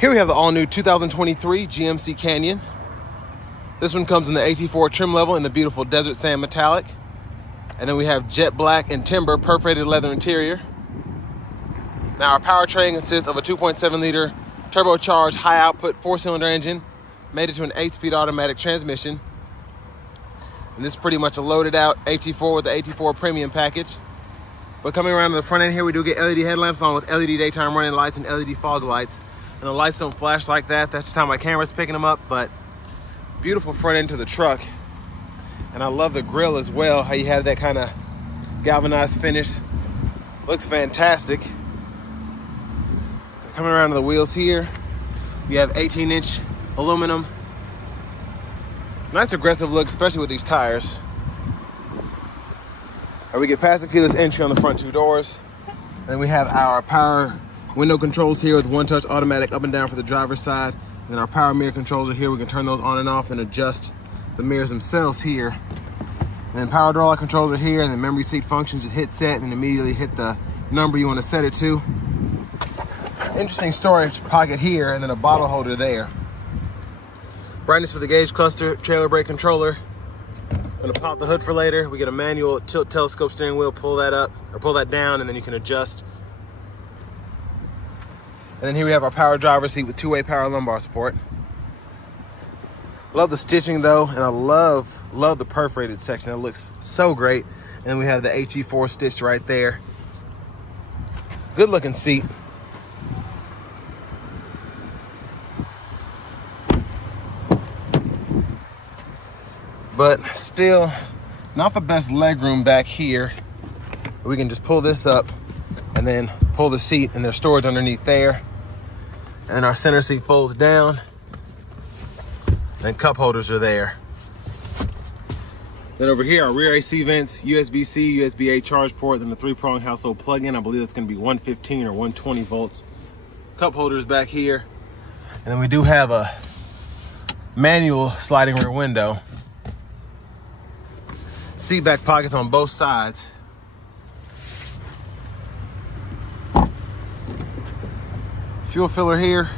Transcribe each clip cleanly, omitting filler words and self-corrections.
Here we have the all-new 2023 GMC Canyon. This one comes in the AT4 trim level in the beautiful desert sand metallic. And then we have jet black and timber perforated leather interior. Now our powertrain consists of a 2.7 liter turbocharged high output 4-cylinder engine, made it to an 8-speed automatic transmission. And this is pretty much a loaded out AT4 with the AT4 premium package. But coming around to the front end here, we do get LED headlamps along with LED daytime running lights and LED fog lights. And the lights don't flash like that. That's just how my camera's picking them up, but beautiful front end to the truck. And I love the grille as well, how you have that kind of galvanized finish. Looks fantastic. Coming around to the wheels here, we have 18-inch aluminum. Nice aggressive look, especially with these tires. We get past the keyless entry on the front two doors. Then we have our power window controls here with one-touch automatic up and down for the driver's side. And then our power mirror controls are here. We can turn those on and off and adjust the mirrors themselves here. And then power door lock controls are here, and then memory seat functions, just hit set and immediately hit the number you want to set it to. Interesting storage pocket here, and then a bottle holder there. Brightness for the gauge cluster, trailer brake controller. I'm gonna pop the hood for later. We get a manual tilt telescope steering wheel, pull that up, or pull that down, and then you can adjust. And then here we have our power driver's seat with two-way power lumbar support. Love the stitching though, and I love the perforated section. That looks so great. And we have the AT4 stitched right there. Good looking seat. But still not the best legroom back here. We can just pull this up and then pull the seat, and there's storage underneath there. And our center seat folds down. And cup holders are there. Then over here, our rear AC vents, USB-C, USB-A charge port, and the 3-prong household plug-in. I believe that's gonna be 115 or 120 volts. Cup holders back here. And then we do have a manual sliding rear window. Seat back pockets on both sides. Fuel filler here.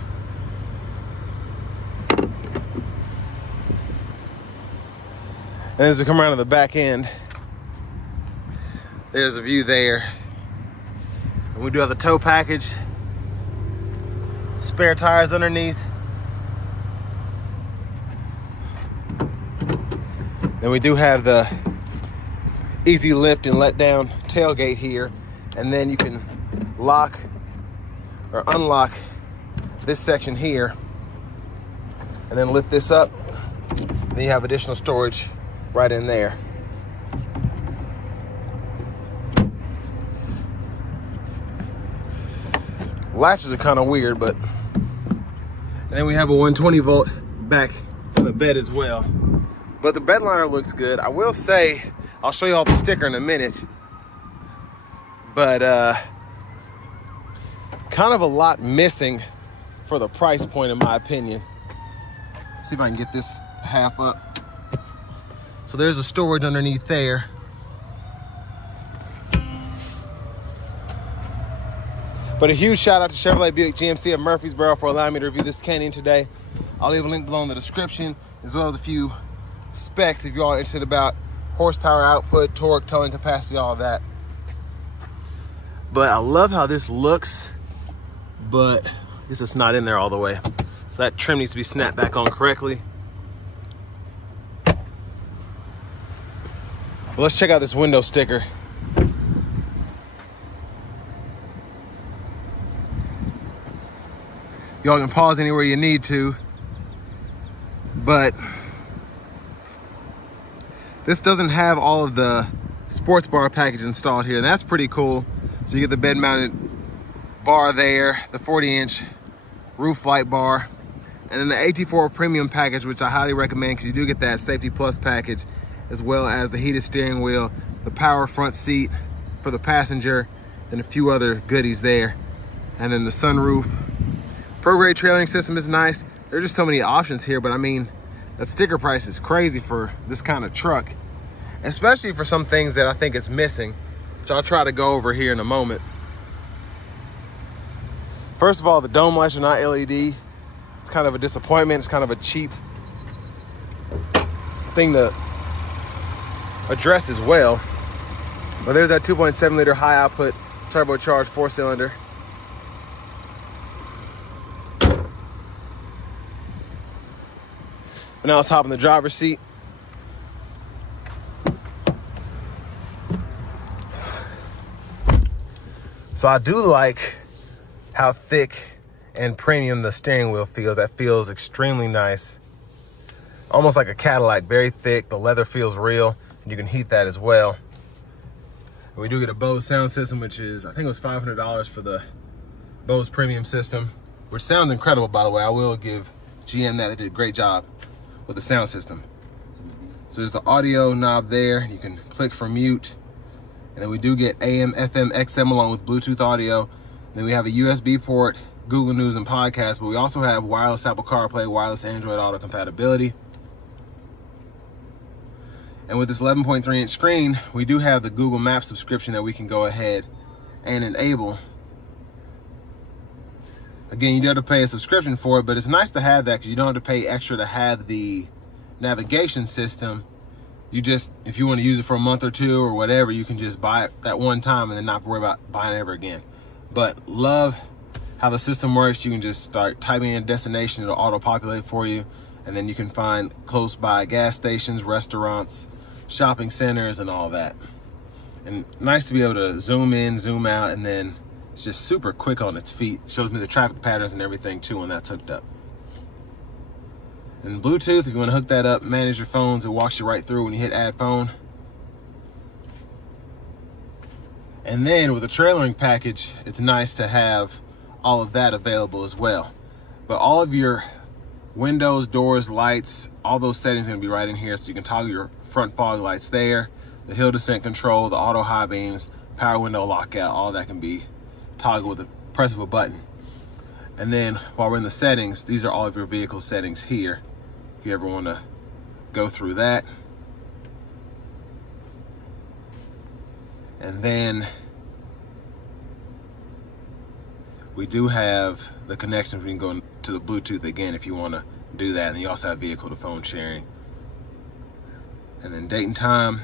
And as we come around to the back end, there's a view there. And we do have the tow package, spare tires underneath. Then we do have the easy lift and let down tailgate here. And then you can lock or unlock this section here and then lift this up. Then you have additional storage right in there. Latches are kind of weird, but and then we have a 120 volt back in the bed as well. But the bed liner looks good. I will say, I'll show you all the sticker in a minute, but kind of a lot missing for the price point in my opinion. See if I can get this half up. So there's a storage underneath there. But a huge shout out to Chevrolet Buick GMC of Murfreesboro for allowing me to review this Canyon today. I'll leave a link below in the description, as well as a few specs if you all are interested about horsepower output, torque, towing capacity, all of that. But I love how this looks, but I guess it's not in there all the way. So that trim needs to be snapped back on correctly. Well, let's check out this window sticker. Y'all can pause anywhere you need to, but this doesn't have all of the sports bar package installed here. That's pretty cool. So you get the bed mounted bar there, the 40-inch roof light bar, and then the AT4 premium package, which I highly recommend because you do get that safety plus package, as well as the heated steering wheel, the power front seat for the passenger, and a few other goodies there. And then the sunroof. Pro-grade trailing system is nice. There's just so many options here, but I mean, that sticker price is crazy for this kind of truck, especially for some things that I think is missing, which I'll try to go over here in a moment. First of all, the dome lights are not LED. kind of a disappointment. It's kind of a cheap thing to address as well. But there's that 2.7 liter high output turbocharged 4-cylinder. And now let's hop in the driver's seat. So I do like how thick and premium the steering wheel feels. That feels extremely nice. Almost like a Cadillac, very thick. The leather feels real, and you can heat that as well. We do get a Bose sound system, which is, I think it was $500 for the Bose premium system, which sounds incredible, by the way. I will give GM that. They did a great job with the sound system. So there's the audio knob there. You can click for mute. And then we do get AM, FM, XM along with Bluetooth audio. Then we have a USB port, Google News and podcasts, but we also have wireless Apple CarPlay, wireless Android Auto compatibility. And with this 11.3-inch screen, we do have the Google Maps subscription that we can go ahead and enable. Again, you do have to pay a subscription for it, but it's nice to have that because you don't have to pay extra to have the navigation system. You just, if you want to use it for a month or two or whatever, you can just buy it that one time and then not worry about buying it ever again. But love how the system works. You can just start typing in a destination, it'll auto-populate for you. And then you can find close by gas stations, restaurants, shopping centers, and all that. And nice to be able to zoom in, zoom out, and then it's just super quick on its feet. Shows me the traffic patterns and everything too when that's hooked up. And Bluetooth, if you want to hook that up, manage your phones, it walks you right through when you hit add phone. And then with the trailering package, it's nice to have all of that available as well. But all of your windows, doors, lights, all those settings are going to be right in here. So you can toggle your front fog lights there, the hill descent control, the auto high beams, power window lockout, all that can be toggled with the press of a button. And then while we're in the settings, these are all of your vehicle settings here. If you ever want to go through that. And then we do have the connections. We can go to the Bluetooth again if you want to do that. And you also have vehicle to phone sharing. And then date and time,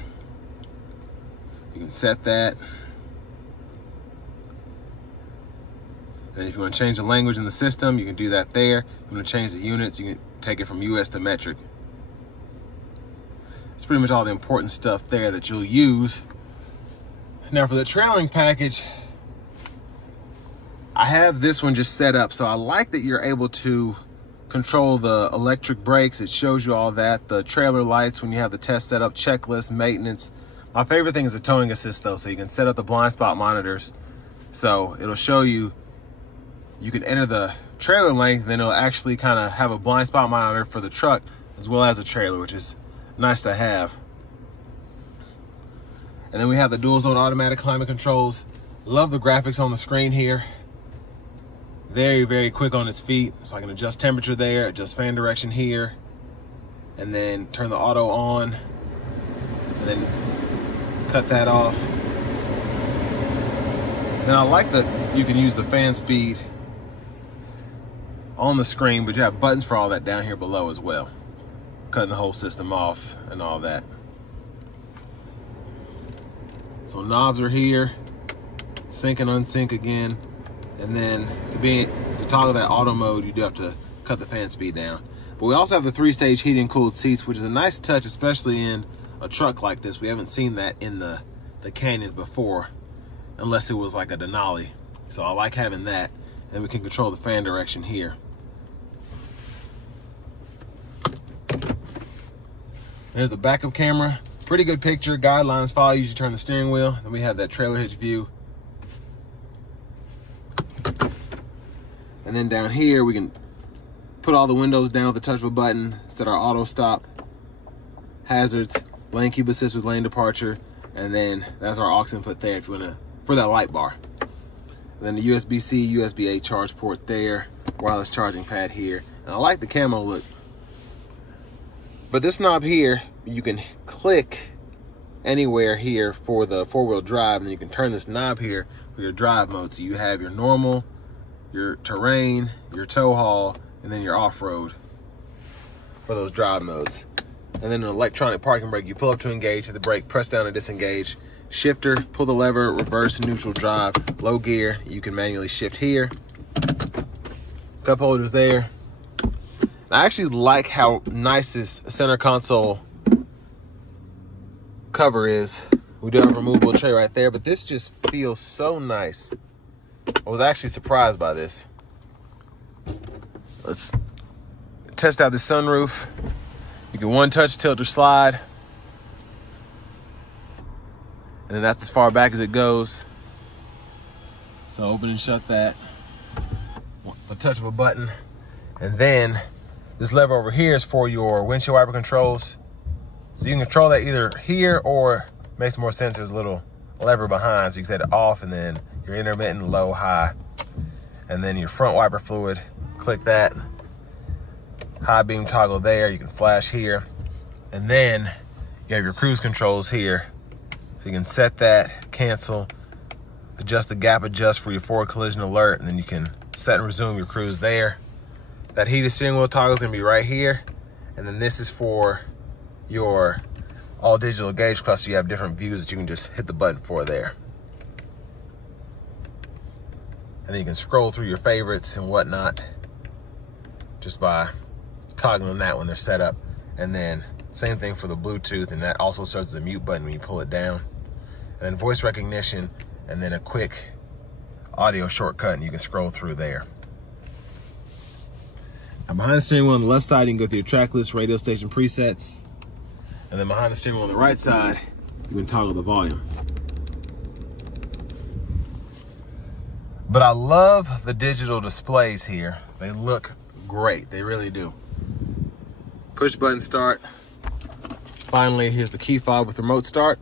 you can set that. And if you want to change the language in the system, you can do that there. If you want to change the units, you can take it from US to metric. It's pretty much all the important stuff there that you'll use. Now for the trailering package, I have this one just set up. So I like that you're able to control the electric brakes. It shows you all that. The trailer lights when you have the test set up, checklist, maintenance. My favorite thing is the towing assist though. So you can set up the blind spot monitors. So it'll show you, you can enter the trailer length, then it'll actually kind of have a blind spot monitor for the truck as well as a trailer, which is nice to have. And then we have the dual zone automatic climate controls. Love the graphics on the screen here. Very, very quick on its feet. So I can adjust temperature there, adjust fan direction here, and then turn the auto on, and then cut that off. And I like that you can use the fan speed on the screen, but you have buttons for all that down here below as well. Cutting the whole system off and all that. So knobs are here, sync and unsync again. And then to toggle that auto mode, you do have to cut the fan speed down. But we also have the 3-stage heated and cooled seats, which is a nice touch, especially in a truck like this. We haven't seen that in the Canyons before, unless it was like a Denali. So I like having that. And we can control the fan direction here. There's the backup camera. Pretty good picture. Guidelines follow you. You turn the steering wheel. Then we have that trailer hitch view. And then down here, we can put all the windows down with the touch of a button, set our auto stop, hazards, lane keep assist with lane departure, and then that's our aux input there if you want to, for that light bar. And then the USB-C, USB-A charge port there, wireless charging pad here. And I like the camo look. But this knob here, you can click anywhere here for the 4-wheel drive, and then you can turn this knob here for your drive mode. So you have your normal, your terrain, your tow haul, and and then your off-road for those drive modes. And then an electronic parking brake. You pull up to engage, hit the brake, press down to disengage. Shifter, pull the lever, reverse, neutral drive. Low gear, you can manually shift here. Cup holders there. I actually like how nice this center console cover is. We do have a removable tray right there, but this just feels so nice. I was actually surprised by this. Let's test out the sunroof. You can one touch, tilt, or slide. And then that's as far back as it goes. So open and shut that. The touch of a button. And then this lever over here is for your windshield wiper controls. So you can control that either here, or makes more sense, there's a little lever behind, so you can set it off, and then your intermittent, low, high. And then your front wiper fluid, click that. High beam toggle there, you can flash here. And then you have your cruise controls here. So you can set that, cancel, adjust the gap adjust for your forward collision alert, and then you can set and resume your cruise there. That heated steering wheel toggle is gonna be right here. And then this is for your all digital gauge cluster. You have different views that you can just hit the button for there. And then you can scroll through your favorites and whatnot just by toggling that when they're set up. And then same thing for the Bluetooth, and that also serves as a mute button when you pull it down. And then voice recognition, and then a quick audio shortcut, and you can scroll through there. Now behind the steering wheel on the left side, you can go through your track list, radio station presets. And then behind the steering wheel on the right side, you can toggle the volume. But I love the digital displays here. They look great, they really do. Push button start. Finally, here's the key fob with remote start.